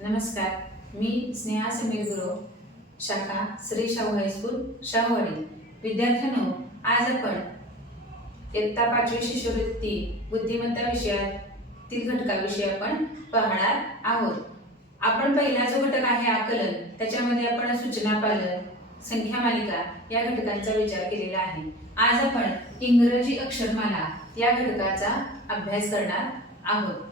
नमस्कार, मी स्नेहा समीर गुरव, शाखा श्री शाहू हायस्कूल शाहूवाडी. विद्यार्थ्यांनो, आज आपण इयत्ता 5वी शिष्यवृत्ती बुद्धिमत्ता विषयातील घटकाविषयी आपण पाहणार आहोत. आपण पहिला जो घटक आहे आकलन, त्याच्यामध्ये आपण सूचना पालन, संख्या मालिका या घटकांचा विचार केलेला आहे. आज आपण इंग्रजी अक्षरमाला या घटकाचा अभ्यास करणार आहोत.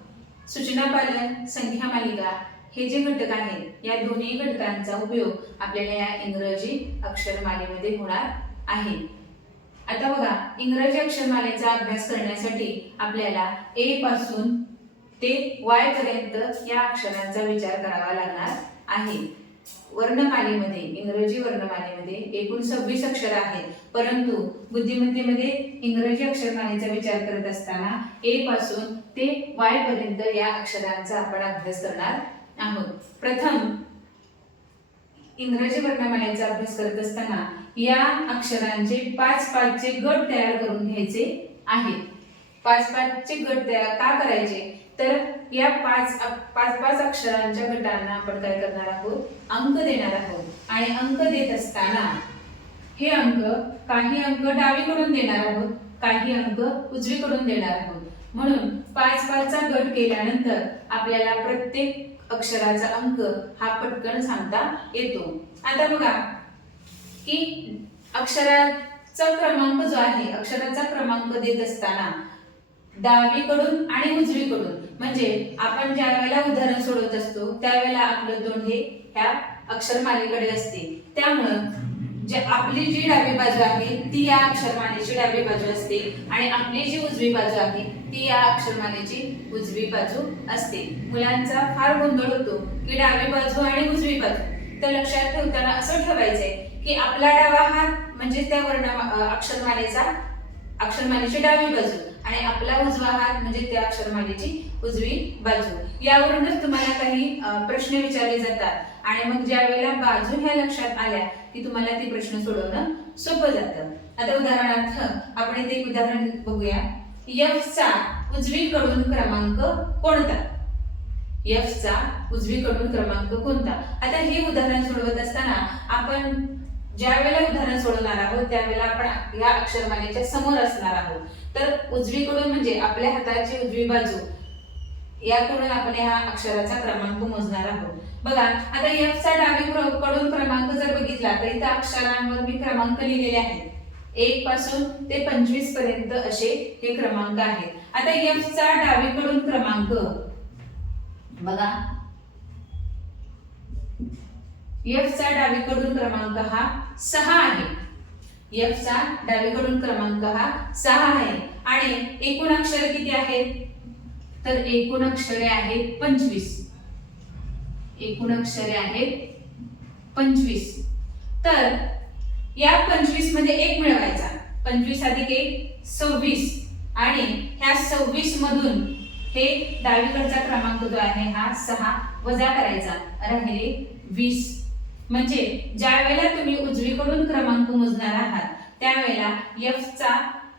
सूचना पालन, संख्या मालिका हे जे घटक आहेत, या दोन्ही घटकांचा उपयोग आपल्याला या इंग्रजी अक्षरमालेमध्ये होणार आहे. आता बघा, इंग्रजी अक्षरमालेचा अभ्यास करण्यासाठी आपल्याला ए पासून ते वाय पर्यंत या अक्षरांचा विचार करावा लागणार आहे. वर्णमालेमध्ये, इंग्रजी वर्णमालेमध्ये एकूण 26 अक्षर आहेत, परंतु बुद्धिमत्तेमध्ये इंग्रजी अक्षरमालेचा विचार करत असताना ए पासून ते वाय पर्यंत या अक्षरांचा आपण अभ्यास करणार आहोत. प्रथम इंग्रजी वर्णमालेचा अभ्यास करत असताना या अक्षरांचे 5-5 चे गट तयार करून घ्यायचे आहेत. 5-5 चे गट तयार का करायचे, तर या 5 अक्षरांच्या गटांना आपण काय करणार आहोत, अंक देणार आहोत. आणि अंक देत असताना हे अंक, काही अंक डावीकडून देणार आहोत, काही अंक उजवीकडून देणार आहोत. म्हणून 5-5 चा गट केल्यानंतर आपल्याला प्रत्येक अक्षराचा अंक हा पटकन सांगता येतो. आता बघा की अक्षराचा क्रमांक जो आहे, अक्षराचा क्रमांक देत असताना डावीकडून आणि उजवीकडून, म्हणजे आपण ज्या वेळेला उदाहरण सोडवत असतो त्यावेळेला आपलं तोंड हे ह्या अक्षरमालेकडे असते. त्यामुळं जे आपली जी डावी बाजू आहे ती या अक्षरमालेची डावी बाजू असते आणि आपली जी उजवी बाजू आहे ती या अक्षरमालेची उजवी बाजू असते. मुलांचा फार गोंधळ होतो की डावी बाजू आणि उजवी बाजू. तर लक्षात ठेवताना असं ठेवायचंय की आपला डावा हात म्हणजे त्या अक्षरमालेची डावी बाजू आणि आपला उजवा हात म्हणजे त्या अक्षरमालेची उजवी बाजू. यावरूनच तुम्हाला काही प्रश्न विचारले जातात आणि मग ज्या वेळेला बाजू ह्या लक्षात आल्या की तुम्हाला ती प्रश्न सोडवणं सोपं जातं. आता उदाहरणार्थ आपण इथे एक उदाहरण बघूया. एफ चा उजवीकडून क्रमांक कोणता? एफ चा उजवीकडून क्रमांक कोणता? आता हे उदाहरण सोडवत असताना आपण ज्या वेळेला उदाहरण सोडवणार आहोत त्यावेळेला आपण या अक्षरमालेच्या समोर असणार आहोत. तर उजवीकडून म्हणजे आपल्या हाताची उजवी बाजू, याकडून आपण या अक्षराचा क्रमांक मोजणार आहोत. बघा, आता एफ चा डावीकडून क्रमांक जर बघितला तर इथं अक्षरांवर मी क्रमांक लिहिलेले आहेत. 1 पासून ते 25 पर्यंत असे हे क्रमांक आहेत. आता एफ चा डावीकडून क्रमांक बघा, एफ चा डावीकडून क्रमांक हा 6 आहे. एफ चा डावीकडून क्रमांक हा 6 आहे आणि एकूण अक्षरे किती आहेत, तर एकूण अक्षरे आहेत 25. एकूण अक्षरे आहेत 25. तर या 25 मध्ये 1 मिळवायचा. 25 अधिक 1 26 आणि ह्या 26 मधून हे डावीकडचा क्रमांक जो आहे हा 6 वजा करायचा, राहिले 20. म्हणजे ज्या वेळेला तुम्ही उजवीकडून क्रमांक मोजणार आहात त्यावेळेला एफ चा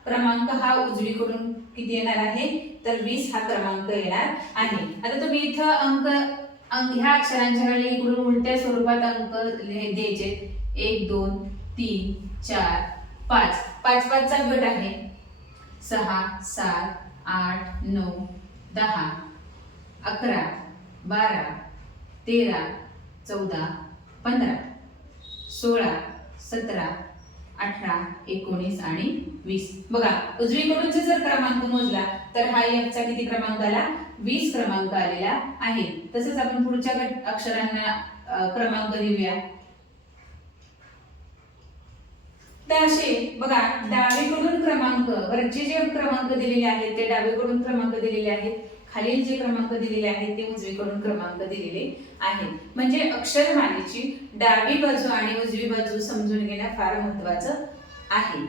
क्रमांक हा उजवीकडून किती येणार आहे, तर 20 हा क्रमांक येणार आहे. आता तुम्ही इथं अंक ह्या अक्षरांच्या वेळेला इकडून उलट्या स्वरूपात अंक द्यायचे. 1 2 3 4 5. 5-5 चा गट आहे. 6 7 8 9 10 11 12 13 14 15 16 17 18 19 आणि 20. बघा, उजवीकडूनचा जर क्रमांक मोजला तर हा एफ चा किती क्रमांक आला, 20 क्रमांक आलेला आहे. तसंच आपण पुढच्या अक्षरांना क्रमांक देऊया. तर असे बघा, डावीकडून क्रमांक, वरचे जे क्रमांक दिलेले आहेत ते डावीकडून क्रमांक दिलेले आहेत, खालील जे क्रमांक दिलेले आहेत ते उजवीकडून क्रमांक दिलेले आहेत. म्हणजे अक्षरमालेची डावी बाजू आणि उजवी बाजू समजून घेणं फार महत्त्वाचं आहे.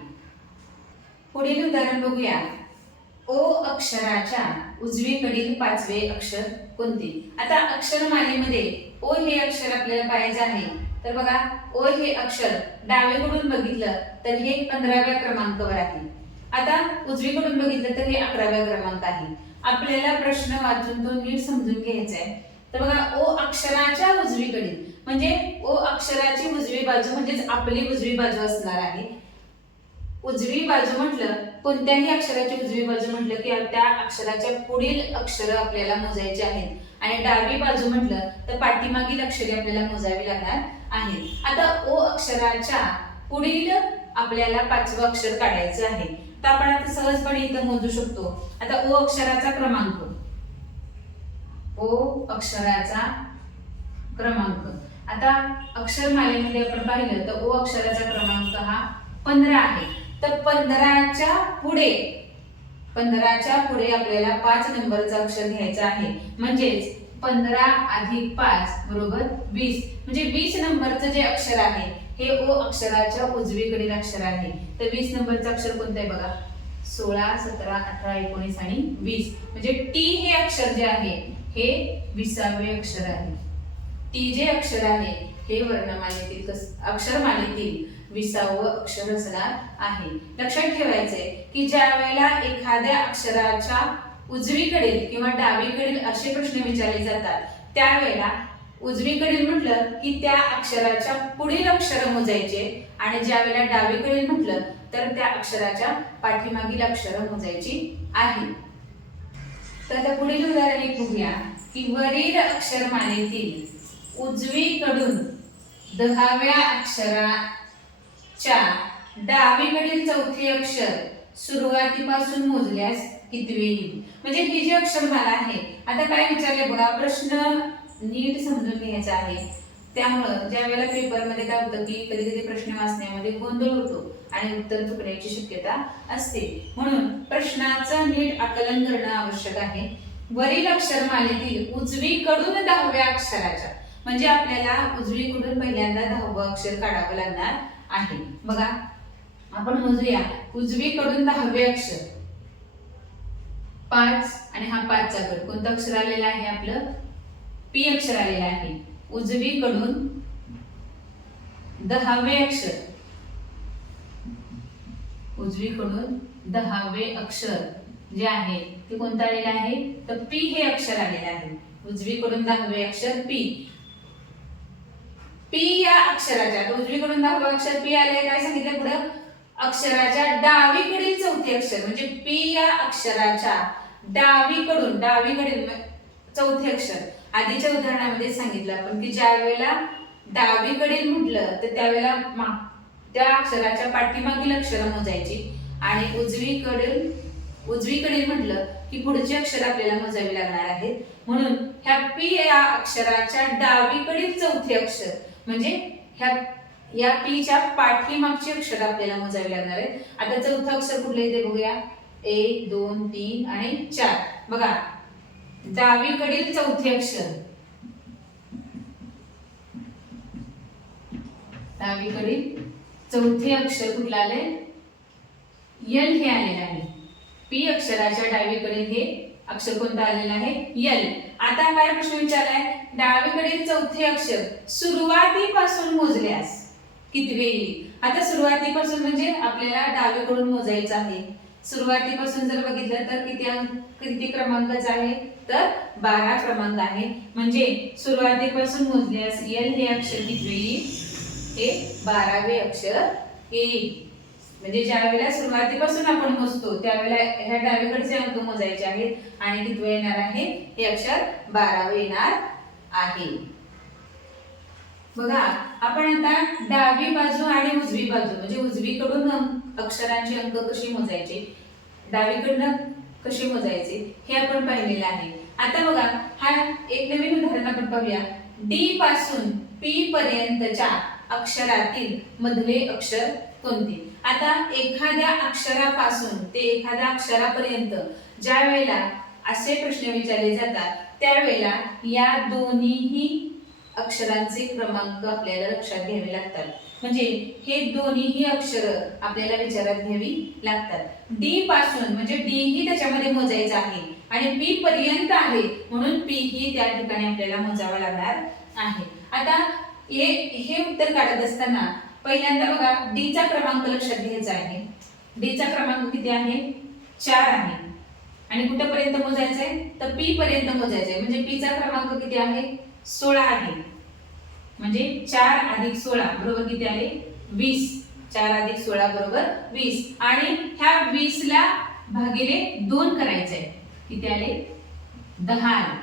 पुढील उदाहरण बघूया. ओ अक्षराच्या उजवीकडील 5वे अक्षर कोणते? आता अक्षरमालेमध्ये ओ हे अक्षर आपल्याला पाहायचे आहे. तर बघा, ओ हे अक्षर डावीकडून बघितलं तर हे 15व्या क्रमांकावर आहे. आता उजवीकडून बघितलं तर हे 11व्या क्रमांक आहे. आपल्याला प्रश्न वाचून तो नीट समजून घ्यायचा आहे. तर बघा, ओ अक्षराच्या उजवीकडील म्हणजे ओ अक्षराची उजवी बाजू म्हणजेच आपली उजवी बाजू असणार आहे. उजवी बाजू म्हटलं कोणत्याही अक्षराची उजवी बाजू म्हटलं की त्या अक्षराच्या पुढील अक्षर आपल्याला मोजायचे आहेत आणि डावी बाजू म्हटलं तर पाठीमागील अक्षरे आपल्याला मोजावी लागणार आहेत. आता ओ अक्षराच्या पुढील आपल्याला 5वं अक्षर काढायचं आहे. तर आपण आता सहजपणे इथं मोजू शकतो. आता ओ अक्षराचा क्रमांक, ओ अक्षराचा क्रमांक, आता अक्षरमालेमध्ये आपण पाहिलं तर ओ अक्षराचा क्रमांक हा 15 आहे. तर 15च्या पुढे आपल्याला 5 नंबरचा अक्षर घ्यायचा आहे. म्हणजेच 15 अधिक 5 बरोबर 20. म्हणजे 20 नंबरचं जे अक्षर आहे हे ओ अक्षराच्या उजवीकडील अक्षर आहे. तर 20 नंबरचं अक्षर कोणतं आहे बघा, 16, 17, 18, 19 आणि 20. म्हणजे टी हे अक्षर जे आहे हे 20वे अक्षर आहे. टी जे अक्षर आहे हे वर्णमालेतील अक्षरमालेतील 20वे अक्षर असणार आहे. लक्षात ठेवायचंय की ज्या वेळेला एखाद्या अक्षराच्या उजवीकडील किंवा डावीकडील असे प्रश्न विचारले जातात त्यावेळेला उजवीकडील म्हटलं की त्या अक्षराच्या पुढील अक्षर मोजायचे आणि ज्या वेळेला डावीकडील म्हटलं तर त्या अक्षराच्या पाठीमागील अक्षर मोजायची आहे. तर आता पुढील उदाहरण एक बघूया की वरील अक्षरमालेतील उजवीकडून 10व्या अक्षराच्या डावीकडील चौथे अक्षर सुरुवातीपासून मोजल्यास कितवे येईल. म्हणजे ही जी अक्षरमाला आहे आता काय विचारले बघा, प्रश्न नीट समजून घ्यायचा आहे. त्यामुळं ज्या वेळेला पेपरमध्ये काय होतं की कधी कधी प्रश्न वाचण्यामध्ये गोंधळ होतो आणि उत्तर चुकण्याची शक्यता असते. म्हणून प्रश्नाचं नीट आकलन करणं आवश्यक आहे. वरील अक्षरमालेतील उजवीकडून 10व्या अक्षराच्या म्हणजे आपल्याला उजवीकडून पहिल्यांदा 10वं अक्षर काढावं लागणार आहे. बघा आपण मोजूया उजवीकडून 10वे अक्षर 5 आणि हा 5चा गट कोणतं अक्षर आलेलं आहे आपलं पी अक्षर आलेलं आहे. उजवीकडून 10वे अक्षर, उजवीकडून 10वे अक्षर जे आहे ते कोणतं आलेलं आहे तर पी हे अक्षर आलेलं आहे. उजवीकडून 10वे अक्षर पी. पी या अक्षराच्या उजवीकडून 10वे अक्षर पी आले. काय सांगितलं पुढे अक्षराच्या डावीकडील चौथे अक्षर म्हणजे पी या अक्षराच्या डावीकडील चौथे अक्षर. आधीच्या उदाहरणामध्ये सांगितलं आपण की ज्या वेळेला डावीकडील म्हटलं तर त्यावेळेला त्या अक्षराच्या पाठीमागील अक्षर मोजायची आणि उजवीकडील म्हटलं की पुढचे अक्षर आपल्याला मोजावे लागणार आहेत. म्हणून ह्या पी या अक्षराच्या डावीकडील चौथे अक्षर म्हणजे या पी च्या पाठीमागचे अक्षर आपल्याला मोजावे लागणार आहेत. आता चौथं अक्षर कुठलं येते बघूया, 1, 2, 3 आणि 4. बघा डावीकडील चौथे अक्षर, डावीकडील चौथे अक्षर कुठलं आले यल हे आलेलं आहे. पी अक्षराच्या डावीकडील हे अक्षर कोणतं आलेलं आहे यल. आता काय प्रश्न विचारलाय डावीकडील चौथे अक्षर सुरुवातीपासून मोजल्यास कितवे येईल. आता सुरुवातीपासून म्हणजे आपल्याला डावीकडून मोजायचं आहे. सुरुवातीपासून जर बघितलं तर किती क्रमांकाचा आहे तर 12 क्रमांक आहे. म्हणजे सुरुवातीपासून मोजल्यास यल हे अक्षर कितवे येईल हे 12वे अक्षर येईल. म्हणजे ज्या वेळेला सुरुवातीपासून आपण मोजतो त्यावेळेला ह्या डावीकडचे अंक मोजायचे आहेत आणि कितवे येणार आहे हे अक्षर 12वे येणार आहे. बघा आपण आता डावी बाजू आणि उजवी बाजू म्हणजे उजवीकडून अक्षरांचे अंक कशी मोजायचे डावीकडनं कसे मोजायचे हे आपण पाहिलेलं आहे. आता बघा हा एक नवीन उदाहरण आपण पाहूया. डी पासून पी पर्यंतच्या अक्षरातील मधले अक्षर कोणते. आता एखाद्या अक्षरापासून ते एखाद्या अक्षरापर्यंत ज्या वेळेला असे प्रश्न विचारले जातात त्यावेळेला या दोन्हीही अक्षरांचे क्रमांक आपल्याला लक्षात घ्यावे लागतात. म्हणजे हे दोन्हीही अक्षर आपल्याला विचारात घ्यावी लागतात. डी पासून म्हणजे डी ही त्याच्यामध्ये मोजायचं आहे आणि पी पर्यंत आहे म्हणून पी ही त्या ठिकाणी आपल्याला मोजावा लागणार आहे. आता हे उत्तर काढत असताना पहिल्यांदा बघा डी चा क्रमांक लक्षात घ्यायचा आहे. डी चा क्रमांक किती आहे 4 आहे आणि कुठपर्यंत मोजायचंय तर पी पर्यंत मोजायचंय. म्हणजे पी चा क्रमांक किती आहे 16 आहे. म्हणजे 4 अधिक 16 बरोबर किती आले 20. 4 अधिक 16 बरोबर 20 आणि ह्या 20 ला भागिले 2 करायचंय. किती आले 10 आले.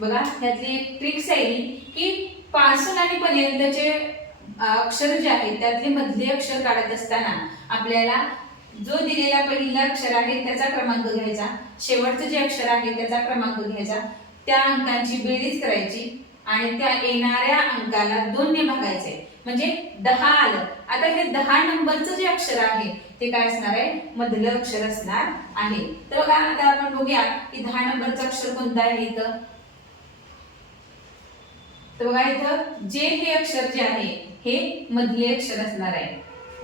बघा ह्यातली एक ट्रिक्स आहे की पासून आणि पर्यंतचे अक्षर जे आहेत त्यातले मधले अक्षर काढत असताना आपल्याला जो दिलेला पहिला अक्षर आहे त्याचा क्रमांक घ्यायचा, शेवटचं जे अक्षर आहे त्याचा क्रमांक घ्यायचा, त्या अंकांची बेरीज करायची आणि त्या येणाऱ्या अंकाला 2 ने भागायचे म्हणजे 10 आलं. आता हे 10 नंबरचं जे अक्षर आहे ते काय असणार आहे मधलं अक्षर असणार आहे. तर बघा आता आपण बघूया की 10 नंबरचं अक्षर कोणतं आहे इथं. तर बघा इथं जे हे अक्षर जे आहे हे मधले अक्षर असणार आहे.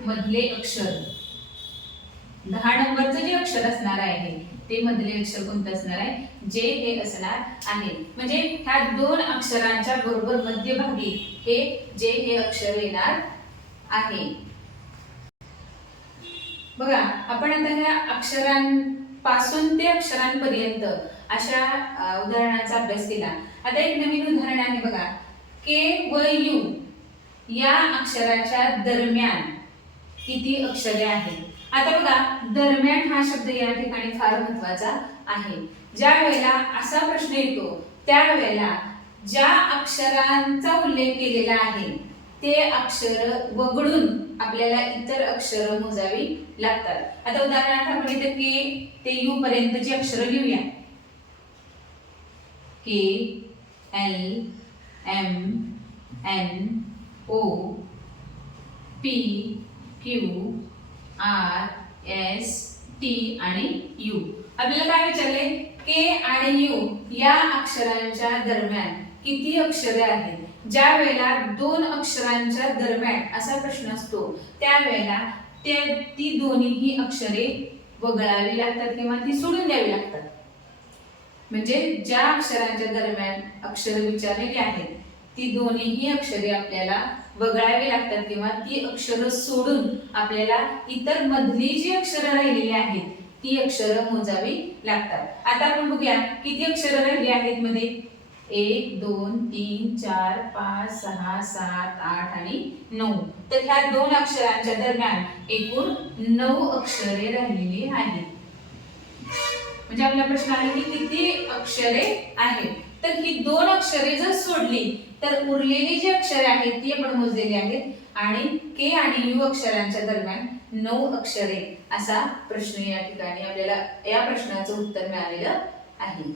मधले अक्षर 10 नंबरचं जे अक्षर असणार आहे ते मधले अक्षर कोणतं असणार आहे जे हे असणार आहे. म्हणजे ह्या 2 अक्षरांच्या बरोबर मध्यभागी हे जे हे अक्षर येणार आहे. बघा आपण आता ह्या अक्षरांपासून ते अक्षरांपर्यंत अशा उदाहरणाचा अभ्यास केला. आता एक नवीन उदाहरण आहे बघा. के व यू या अक्षराच्या दरम्यान किती अक्षरे आहेत. आता बघा दरम्यान हा शब्द या ठिकाणी फार महत्त्वाचा आहे. ज्या वेळेला असा प्रश्न येतो त्यावेळेला ज्या अक्षरांचा उल्लेख केलेला आहे ते अक्षर वगळून आपल्याला इतर अक्षर मोजावी लागतात. आता उदाहरणार्थ आपण इथे के ते यू पर्यंतची अक्षर लिहूया. K L M N O P Q R S T आणि यू. आपल्याला काय विचारले के आणि यू या अक्षरांच्या दरम्यान किती अक्षरे आहेत. ज्या वेळेला 2 अक्षरांच्या दरम्यान असा प्रश्न असतो त्यावेळेला ती दोन्हीही अक्षरे वगळावी लागतात किंवा ती सोडून द्यावी लागतात. म्हणजे ज्या अक्षरांच्या दरम्यान अक्षर विचारलेली आहेत ती दोन्हीही अक्षरे आपल्याला वगळावी लागतात किंवा ती अक्षर सोडून आपल्याला इतर मधली जी अक्षरं राहिलेली आहेत ती अक्षरं मोजावी लागतात. आता आपण बघूया किती अक्षरं राहिली आहेत मध्ये 1 2 3 4 5 6 7 8 आणि 9. तर ह्या 2 अक्षरांच्या दरम्यान एकूण 9 अक्षरे राहिलेली आहेत. म्हणजे आपला प्रश्न आहे की किती अक्षरे आहेत. तर ही 2 अक्षरे जर सोडली तर उरलेली जी अक्षरे आहेत ती आपण मोजलेली आहेत आणि के आणि यू अक्षरांच्या दरम्यान 9 अक्षरे असा प्रश्न या ठिकाणी आपल्याला या प्रश्नाचं उत्तर मिळालेलं आहे.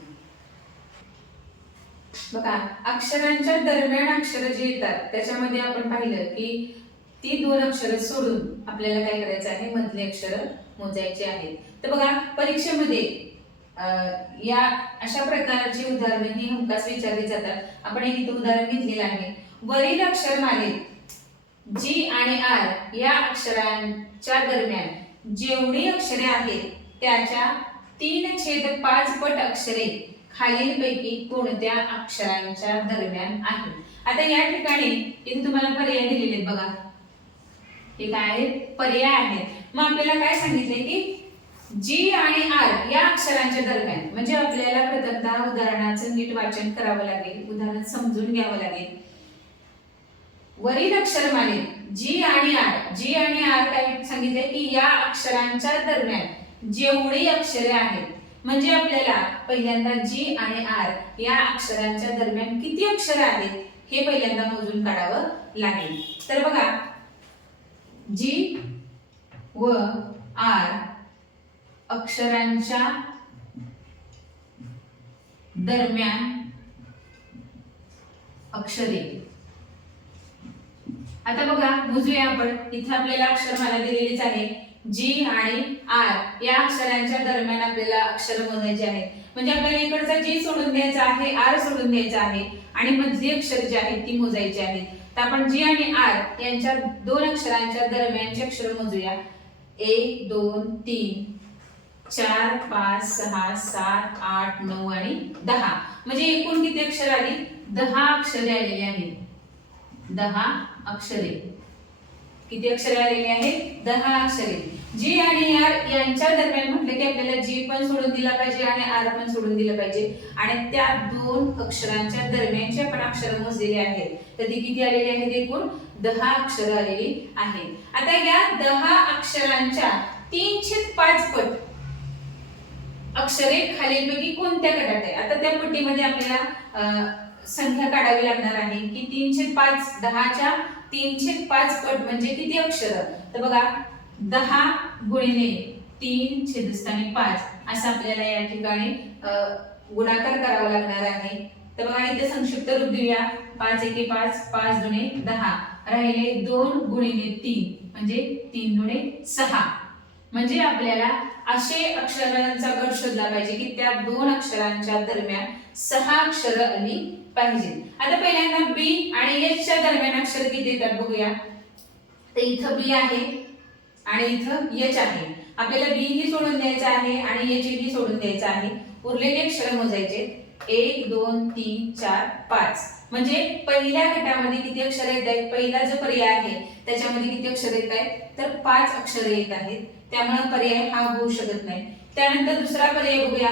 बघा अक्षरांच्या दरम्यान अक्षर जे येतात त्याच्यामध्ये आपण पाहिलं की ती 2 अक्षर सोडून आपल्याला काय करायचं आहे मधले अक्षर मोजायचे आहेत. तर बघा परीक्षेमध्ये या अशा प्रकारची उदाहरणे ही हमखास विचारली जातात. आपण एक इथे उदाहरण घेतलेलं आहे. वरील अक्षरमालेत जी आणि आर या अक्षरांच्या दरम्यान जेवढी अक्षरे आहेत त्याच्या 3/5 पट अक्षरे खालीलपैकी कोणत्या अक्षरांच्या दरम्यान आहेत. आता या ठिकाणी इथे तुम्हाला पर्याय दिलेले आहेत बघा. हे काय आहेत पर्याय आहेत. मग आपल्याला काय सांगितले की जी आणि आर या अक्षरांच्या दरम्यान म्हणजे आपल्याला प्रथमतः उदाहरणाचं नीट वाचन करावं लागेल. उदाहरण समजून घ्यावं लागेल. वरील अक्षरमालेत जी आणि आर काय सांगितले की या अक्षरांच्या दरम्यान जेवढी अक्षरे आहेत म्हणजे आपल्याला पहिल्यांदा जी आणि आर या अक्षरांच्या दरम्यान किती अक्षरे आहेत हे पहिल्यांदा मोजून काढावं लागेल. तर बघा जी व आर अक्षरांच्या दरम्यान अक्षरे. आता बघा मोजूया आपण. इथे आपल्याला अक्षरमाला दिलेलीच आहे. जी आणि आर या अक्षरांच्या दरम्यान आपल्याला अक्षर मोजायचे आहेत. म्हणजे आपल्याला इकडचा जी सोडून द्यायचा आहे, आर सोडून द्यायचा आहे आणि मधली अक्षर जी आहेत ती मोजायची आहेत. तर आपण जी आणि आर यांच्या 2 अक्षरांच्या दरम्यानचे अक्षर मोजूया. 1 2 3 4 5 6 7 8 9 आणि 10. म्हणजे एकूण किती अक्षर आली 10 अक्षरे आलेली आहेत. 10 अक्षरे. किती अक्षरे आलेली आहेत 10 अक्षरे. जी आणि आर यांच्या दरम्यान म्हटलं की आपल्याला जी पण सोडून दिला पाहिजे आणि आर पण सोडून दिलं पाहिजे आणि त्या दोन अक्षरांच्या दरम्यानचे आपण अक्षर मोजलेले आहेत. तर ती किती आलेली आहेत एकूण 10 अक्षर आलेली आहेत. आता या 10 अक्षरांच्या 3/5 पट अक्षरे खालीलपैकी कोणत्या गटात आहे. आता त्या पट्टीमध्ये आपल्याला संख्या काढावी लागणार आहे की 3/5 10च्या 3/5 पट म्हणजे किती अक्षर. तर बघा 10 गुणिले 3/5 असं आपल्याला या ठिकाणी गुणाकार करावा लागणार आहे. तर बघा इथे संक्षिप्त रूप देऊया. 5 एके 5 5 दुणे 10 राहिले 2 गुणिले 3 म्हणजे 3 दुणे 6. म्हणजे आपल्याला असे अक्षरांचा गट शोधला पाहिजे की त्या दोन अक्षरांच्या दरम्यान 6 अक्षर आली पाहिजे. आता पहिल्यांदा बी आणि एच च्या दरम्यान अक्षर किती येतात बघूया. तर इथं बी आहे आणि इथं एच आहे. आपल्याला बी ही सोडून द्यायचं आहे आणि एच ही सोडून द्यायचं आहे. उरलेले अक्षर मोजायचे 1 2 3 4 5. म्हणजे पहिल्या गटामध्ये किती अक्षर येत आहेत. पहिला जो पर्याय आहे त्याच्यामध्ये किती अक्षर येत आहेत तर 5 अक्षर येत आहेत. त्यामुळे पर्याय हा होऊ शकत नाही. त्यानंतर दुसरा पर्याय बघूया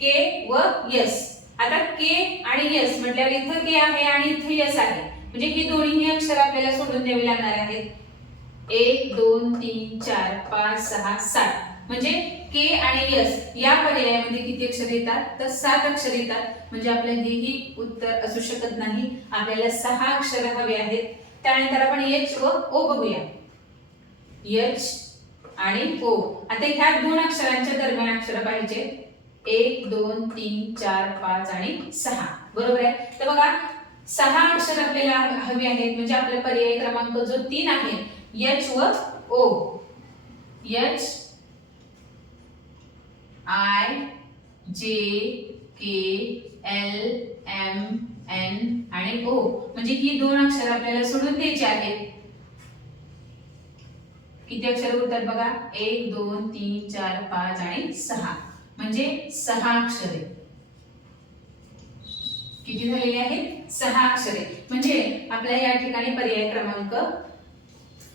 के व यस. आता के आणि यस म्हटल्यावर इथं के आहे आणि इथं यस आहे. म्हणजे ही दोन्ही अक्षर आपल्याला सोडून द्यावी लागणार आहेत. 1 2 3 4 5 6 7. म्हणजे के आणि यस या पर्यायामध्ये किती अक्षर येतात तर 7 अक्षर येतात. म्हणजे आपल्याला हेही उत्तर असू शकत नाही. आपल्याला 6 अक्षर हवे आहेत. त्यानंतर आपण एच व ओ बघूया. एच आणि ओ. आता ह्या दोन अक्षरांच्या दरम्यान अक्षर पाहिजे 1 2 3 4 5 आणि 6. बरोबर आहे. तर बघा 6 अक्षर आपल्याला हवी आहेत. म्हणजे आपला पर्याय क्रमांक जो 3 आहे एच व ओ. एच आय जे के एल एम एन आणि ओ. म्हणजे ही दोन अक्षर आपल्याला सोडून द्यायची आहेत. किती अक्षर उरतात बघा 1 2 3 4 5 आणि 6. म्हणजे 6 अक्षरे. किती झालेली आहेत 6 अक्षरे. म्हणजे आपल्या या ठिकाणी पर्याय क्रमांक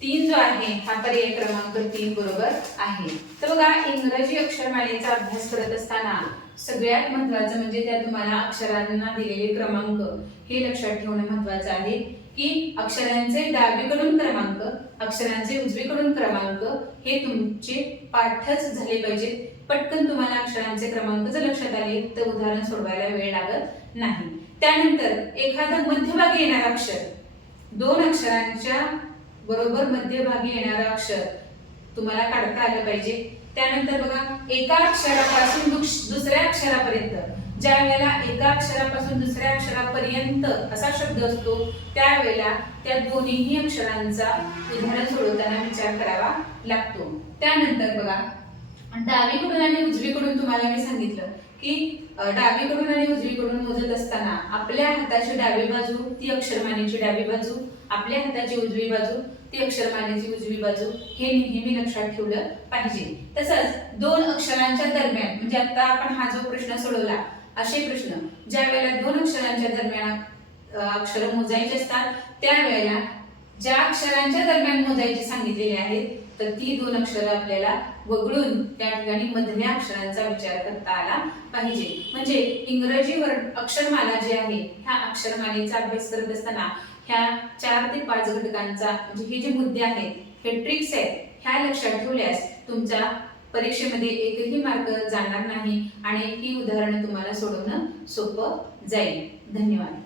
3 जो आहे हा पर्याय क्रमांक 3 बरोबर आहे. तर बघा इंग्रजी अक्षरमालेचा अभ्यास करत असताना सगळ्यात महत्त्वाचं म्हणजे त्या तुम्हाला अक्षरांना दिलेले क्रमांक हे लक्षात ठेवणं महत्त्वाचं आहे की अक्षरांचे डावीकडून क्रमांक अक्षरांचे उजवीकडून क्रमांक हे तुमचे पाठच झाले पाहिजेत. पटकन तुम्हाला अक्षरांचे क्रमांक जर लक्षात आले तर उदाहरण सोडवायला वेळ लागत नाही. त्यानंतर एखादं मध्यभागी येणारं अक्षर 2 अक्षरांच्या बरोबर मध्यभागी येणारं अक्षर तुम्हाला काढता आलं पाहिजे. त्यानंतर बघा एका अक्षरापासून दुसऱ्या अक्षरापर्यंत ज्या वेळेला एका अक्षरापासून दुसऱ्या अक्षरापर्यंत असा शब्द असतो त्यावेळेला त्या दोन्ही अक्षरांचा उदाहरण सोडवताना विचार करावा लागतो. त्यानंतर बघा डावीकडून आणि उजवीकडून तुम्हाला मी सांगितलं की डावीकडून आणि उजवीकडून मोजत असताना आपल्या हाताची डावी बाजू ती अक्षरमालेची डावी बाजू, आपल्या हाताची उजवी बाजू ती अक्षरमालेची उजवी बाजू हे नेहमी लक्षात ठेवलं पाहिजे. तसंच 2 अक्षरांच्या दरम्यान म्हणजे आता आपण हा जो प्रश्न सोडवला असे प्रश्न ज्या वेळेला 2 अक्षरांच्या दरम्यान अक्षर मोजायचे असतात त्यावेळेला ज्या अक्षरांच्या दरम्यान मोजायचे सांगितलेले आहेत तर ती 2 अक्षर आपल्याला वगळून त्या ठिकाणी मधल्या अक्षरांचा विचार करता आला पाहिजे. म्हणजे इंग्रजी अक्षरमाला जी आहे ह्या अक्षरमालेचा अभ्यास करत असताना ह्या 4 ते 5 घटकांचा म्हणजे हे जे मुद्दे आहेत हे ट्रिक्स आहेत ह्या लक्षात ठेवल्यास तुमच्या परीक्षेमध्ये एकही मार्क जाणार नाही आणि ही उदाहरणे तुम्हाला सोडवणं सोपं जाईल. धन्यवाद.